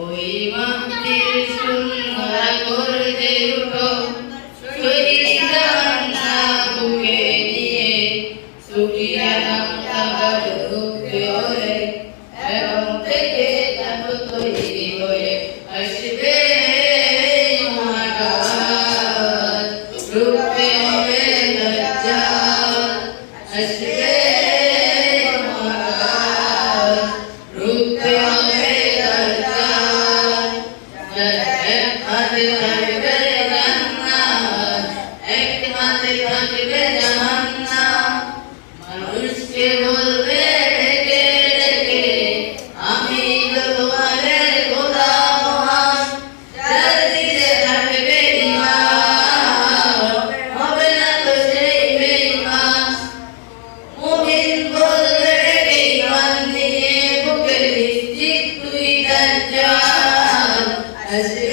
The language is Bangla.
ওই মাটির সুন্দর গর্জে উঠো শহীদ জাহান্না বুকে নিয়ে সুফিয়া নামটা রূপে ওরে এবং থেকে তারপর তৈরি হয়ে আসবে মহাকাশ রূপে হবে দাজ্জাল আসবে মহাকাশ রূপে হবে দাজ্জাল এক হাতে থাকবে জান্নাত এক হাতে থাকবে জাহান্নাম মানুষকে বলবে ডেকে ডেকে আমি তো তোমাদের খোদা মহান যার দিলে থাকবে ঈমান হবে না তো সেই বেঈমান মুমিন বলবে ডেকে ঈমান নিয়ে বুকে নিশ্চিত তুই দাজ্জাল আসবে